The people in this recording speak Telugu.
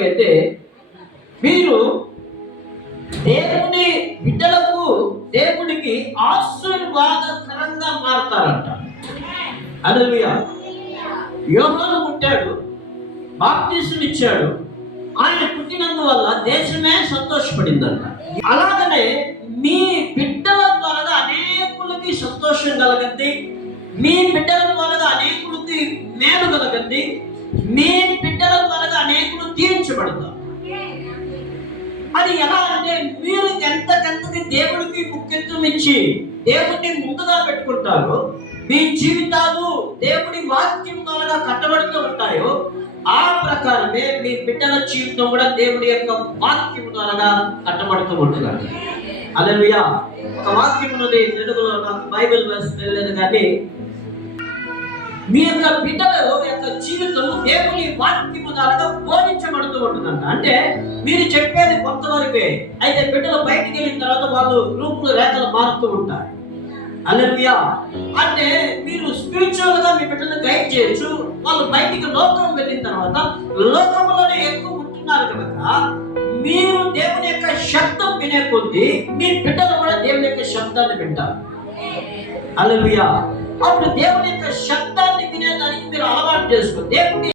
అయితే మీరు దేవుని బిడ్డలకు దేవుడికి ఆశీర్వాదకరంగా మారతారంట. హల్లెలూయా. యోహాను పుట్టాడు, బాప్తిస్మం ఇచ్చాడు. ఆయన పుట్టినందువల్ల దేశమే సంతోషపడిందంట. అలాగనే మీ బిడ్డల ద్వారా అనేకులకి సంతోషం కలగద్ది, మీ బిడ్డల ద్వారా అనేకులకి మేలు కలగద్ది, మీ బిడ్డల ద్వారా అనేకులు తీర్చబడతారు. అది ఎలా అంటే మీరు ఎంతకంతకి దేవుడికి ముఖ్యత్వం ఇచ్చి దేవుడిని ముందుగా పెట్టుకుంటారో, మీ జీవితాలు దేవుడి వాక్యం ద్వారా కట్టబడుతూ ఉంటాయో, ఆ ప్రకారమే మీ బిడ్డల జీవితం కూడా దేవుడి యొక్క వాక్యం ద్వారా కట్టబడుతూ ఉంటుంది. హల్లెలూయా. ఒక వాక్యం ఉన్నది, తెలుగులో నాకు బైబిల్ వర్స్ తెలియదు కానీ, మీ యొక్క బిడ్డల యొక్క జీవితం దేవుని వాక్యము ద్వారా బోధించబడుతూ ఉంటుందంట. అంటే మీరు చెప్పేది కొంతవరకే, అయితే బిడ్డలు బయటికి వెళ్ళిన తర్వాత వాళ్ళు రూపులు రేఖలు మారుతూ ఉంటారు. హల్లెలూయా. అంటే మీరు స్పిరిచువల్ గా మీ బిడ్డలను గైడ్ చేయొచ్చు. వాళ్ళు బయటికి లోకం వెళ్ళిన తర్వాత లోకంలోనే ఎక్కువ ఉంటున్నారు కనుక మీరు దేవుని యొక్క శబ్దం వినే కొద్దీ మీ బిడ్డలు కూడా దేవుని యొక్క శబ్దాన్ని వింటారు. హల్లెలూయా. అప్పుడు దేవుని యొక్క శబ్దాన్ని వినేదానికి మీరు అలవాటు చేసుకో. దేవుని